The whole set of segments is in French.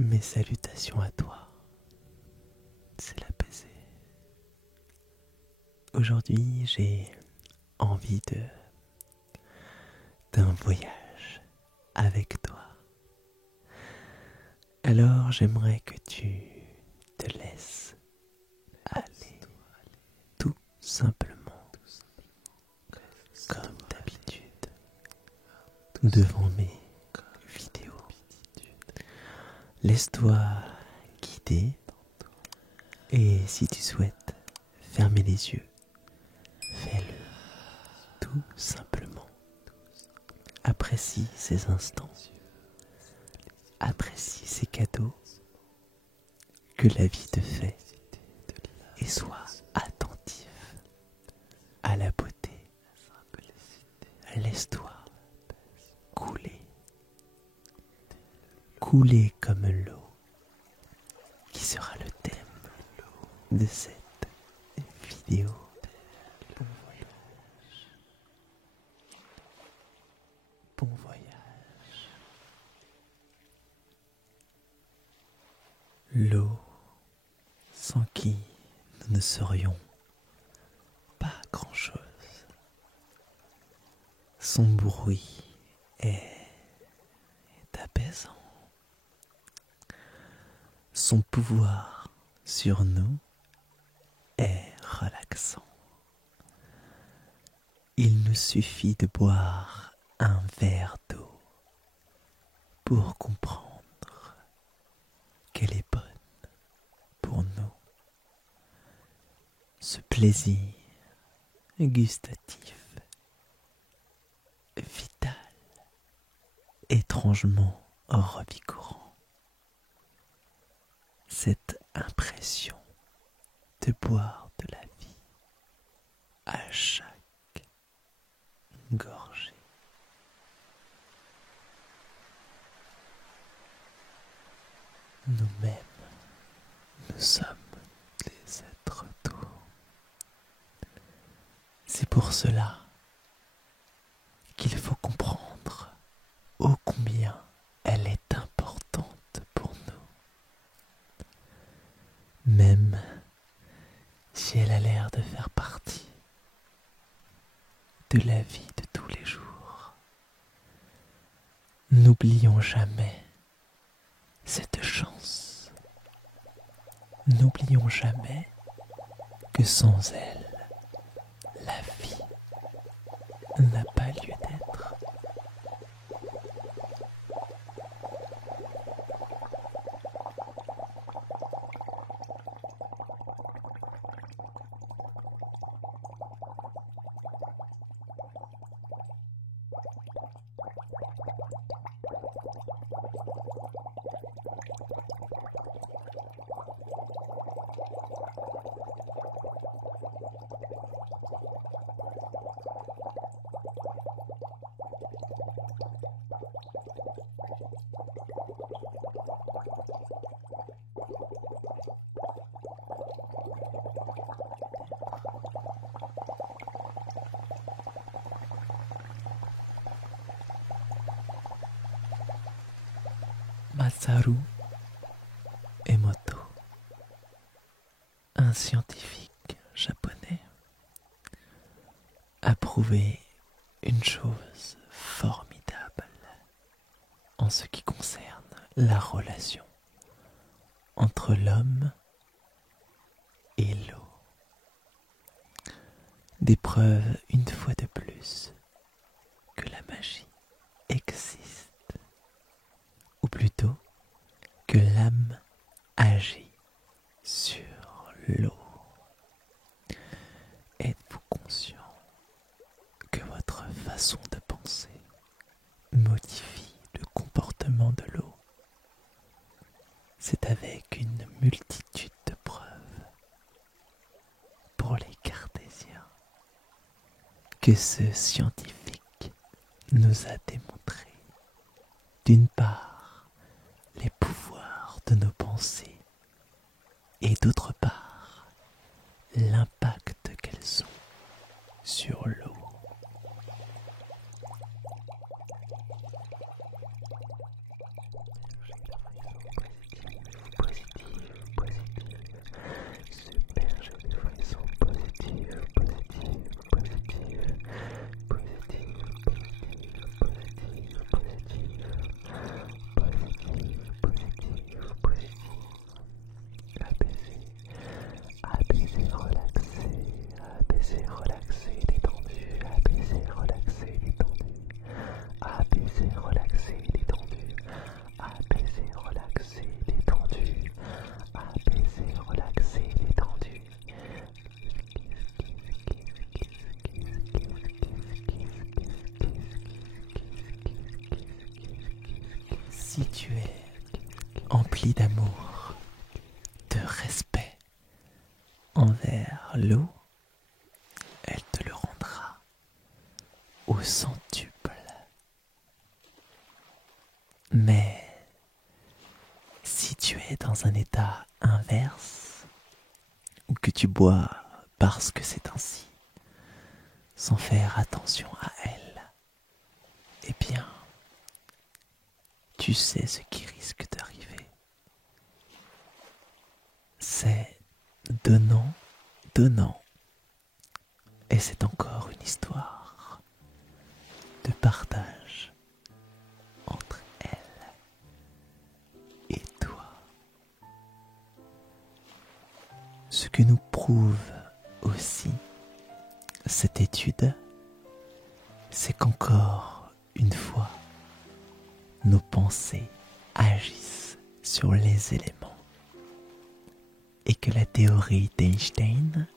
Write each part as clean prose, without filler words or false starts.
Mes salutations à toi, c'est l'apaisé. Aujourd'hui, j'ai envie d'un voyage avec toi. Alors, j'aimerais que tu te laisses aller tout simplement, comme d'habitude, devant mes vidéos. Laisse-toi guider et si tu souhaites fermer les yeux, fais-le tout simplement. Apprécie ces instants, apprécie ces cadeaux que la vie te fait et sois attentif à la beauté. Laisse-toi couler, couler comme l'eau qui sera le thème de cette vidéo. Bon voyage. L'eau sans qui nous ne serions pas grand-chose. Son bruit est apaisant. Son pouvoir sur nous est relaxant. Il nous suffit de boire un verre d'eau pour comprendre qu'elle est bonne pour nous. Ce plaisir gustatif, vital, étrangement revigorant. Cette impression de boire de la vie à chaque gorgée. Nous-mêmes, nous sommes des êtres doux. C'est pour cela qu'il faut comprendre ô combien elle est importante pour nous. Même si elle a l'air de faire partie de la vie de tous les jours. N'oublions jamais cette chance. N'oublions jamais que sans elle, la vie n'a pas lieu d'être. Masaru Emoto, un scientifique japonais, a prouvé une chose formidable en ce qui concerne la relation entre l'homme et l'eau. Des preuves une fois de plus que la magie existe, ou plutôt que l'âme agit sur l'eau. Êtes-vous conscient que votre façon de penser modifie le comportement de l'eau? C'est avec une multitude de preuves pour les cartésiens que ce scientifique nous a démontré, d'une part, les pouvoirs de nos pensées et d'autre part, l'impact qu'elles ont sur l'eau. si tu es empli d'amour, de respect envers l'eau, elle te le rendra au centuple. Mais si tu es dans un état inverse, ou que tu bois parce que c'est ainsi, sans faire attention à elle, eh bien, tu sais ce qui risque d'arriver. C'est donnant, donnant. Et c'est encore une histoire de partage entre elle et toi. Ce que nous prouve aussi cette étude, c'est qu'encore une fois, nos pensées agissent sur les éléments et que la théorie d'Einstein,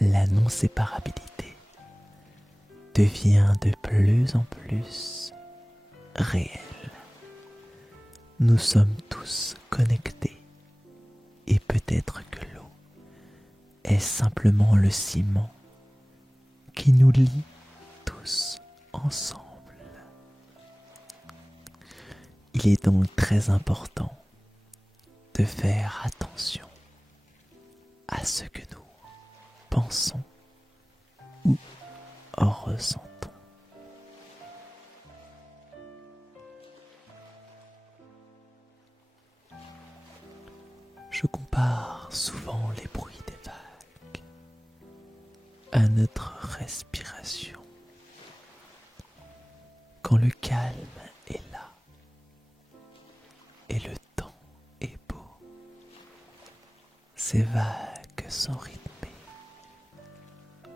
la non-séparabilité, devient de plus en plus réelle. Nous sommes tous connectés et peut-être que l'eau est simplement le ciment qui nous lie tous ensemble. Il est donc très important de faire attention à ce que nous pensons ou ressentons. Je compare souvent les bruits des vagues à notre respiration. Quand le calme est là et le temps est beau, ces vagues sont rythmées,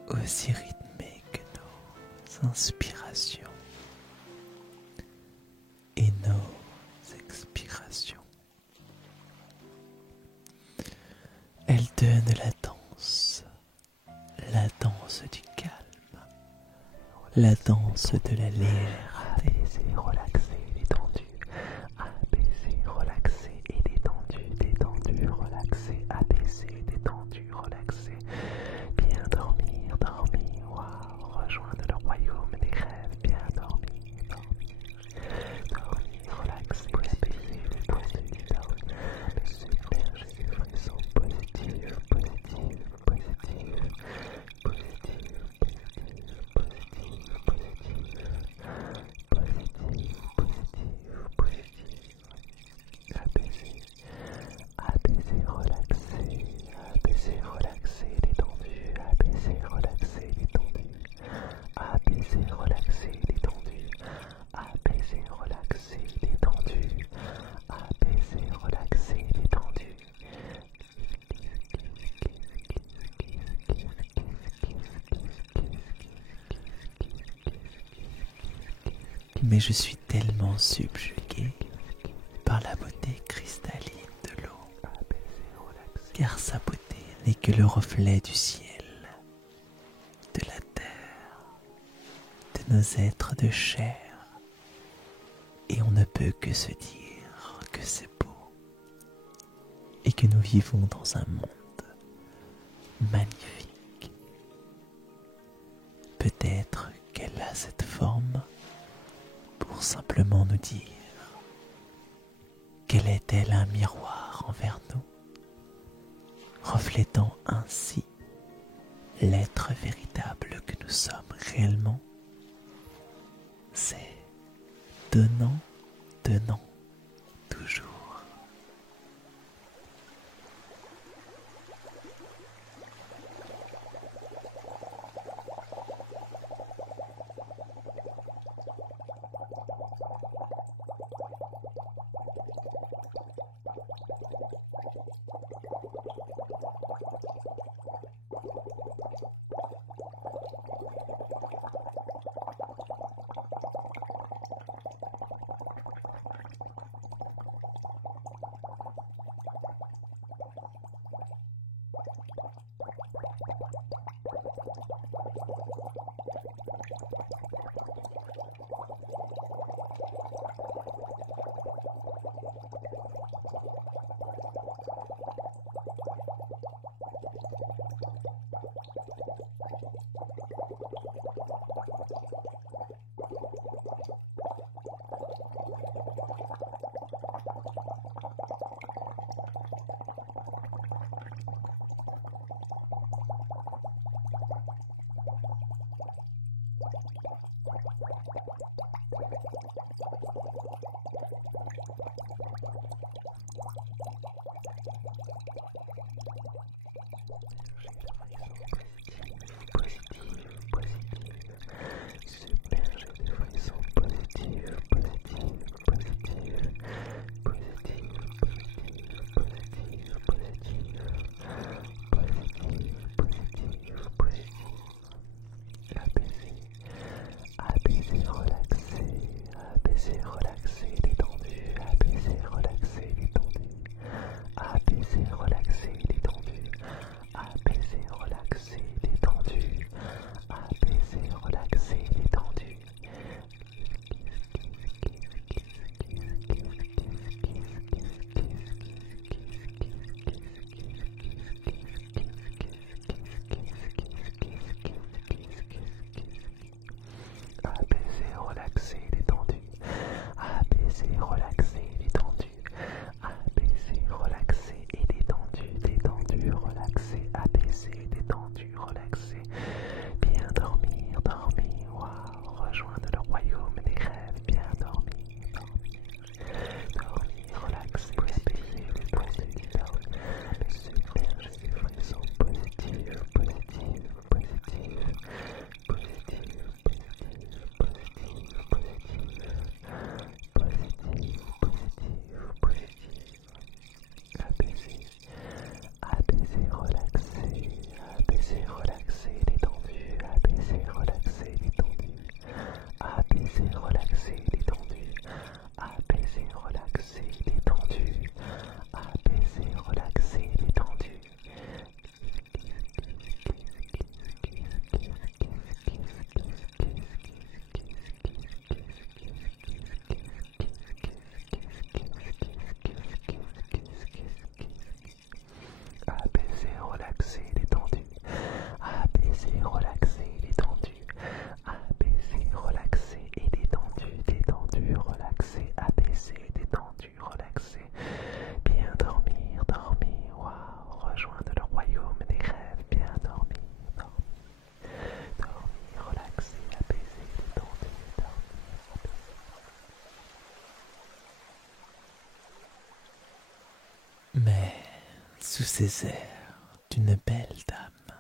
aussi rythmées que nos inspirations et nos expirations. Elles donnent la danse du calme, la danse de la légèreté. Abaissé, relaxé, détendu. Abaissé, relaxé et détendu, détendu, relaxé, abaissé, détendu, relaxé. Bien dormir, dormir, waouh, rejoindre le royaume des rêves, bien dormir, dormir, relaxé, abaissé, détendu, dormir. Super, j'ai des frissons positifs, positifs, positifs, positifs, positifs, positifs, positifs. Abaissé, relaxé, détendu. Abaissé, relaxé, détendu. Abaissé, relaxé, détendu. Abaissé, relaxé, détendu. Abaissé, relaxé, détendu. Mais je suis tellement subjugué par la beauté cristalline de l'eau, car sa beauté n'est que le reflet du ciel, de la terre, de nos êtres de chair, et on ne peut que se dire que c'est beau, et que nous vivons dans un monde magnifique. Peut-être qu'elle a cette forme pour simplement nous dire qu'elle est-elle un miroir envers nous, reflétant ainsi l'être véritable que nous sommes réellement. C'est donnant, donnant, toujours. relaxer. Bien dormir, dormir, waouh, rejoindre le royaume des rêves, bien dormir, dormir, dormir, relaxer, apaiser, détendre, dormir, super, j'ai des frissons positifs, positifs, positifs, positifs, positifs, positifs, positifs, positifs, positifs, apaiser, apaiser, relaxer, apaiser, relaxer, détendu, apaiser, relaxer, détendu, apaiser, relaxer, détendu, apaiser, relaxer, détendu, apaiser, relaxer, détendu. Apaiser, relaxer, détendu. Apaiser, relaxer, détendu. Apaiser, relaxer et détendu, détendu, relaxé, apaisé, détendu, relaxé. Bien dormir, dormir, waouh, rejoindre le royaume des rêves, bien dormir, dormir, dormir, relaxé, apaisé, détendu, dormir, Mais sous ces airs d'une belle dame,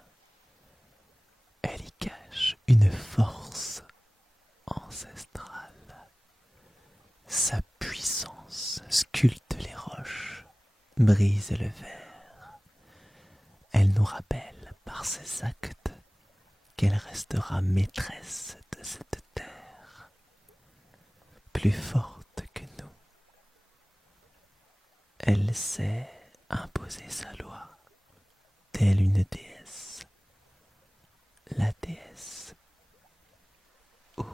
elle y cache une force ancestrale. Sa puissance sculpte les roches, brise le verre. Elle nous rappelle par ses actes qu'elle restera maîtresse de cette terre, plus forte que nous. Elle sait imposer sa loi, telle une déesse, la déesse Ou.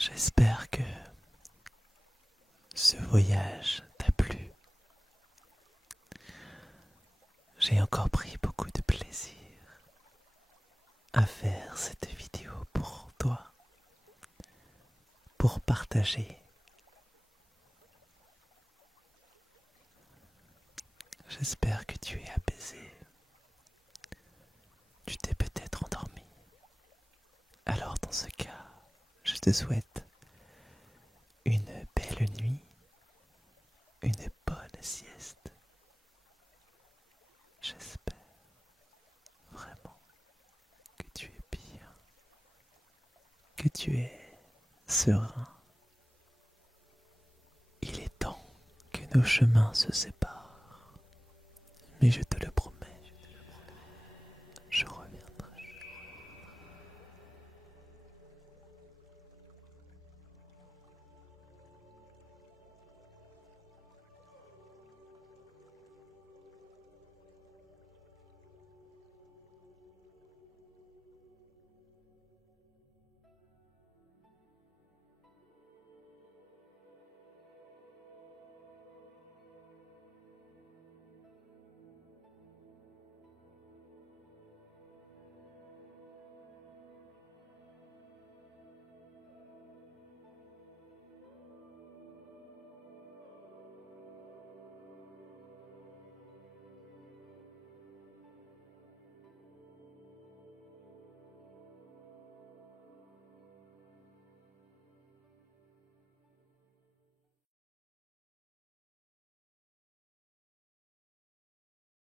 J'espère que ce voyage t'a plu. J'ai encore pris beaucoup de plaisir à faire cette vidéo pour toi, pour partager. J'espère que tu es apaisé. Tu t'es peut-être endormi. Alors dans ce cas, je te souhaite une belle nuit, une bonne sieste. J'espère vraiment que tu es bien, que tu es serein. Il est temps que nos chemins se séparent.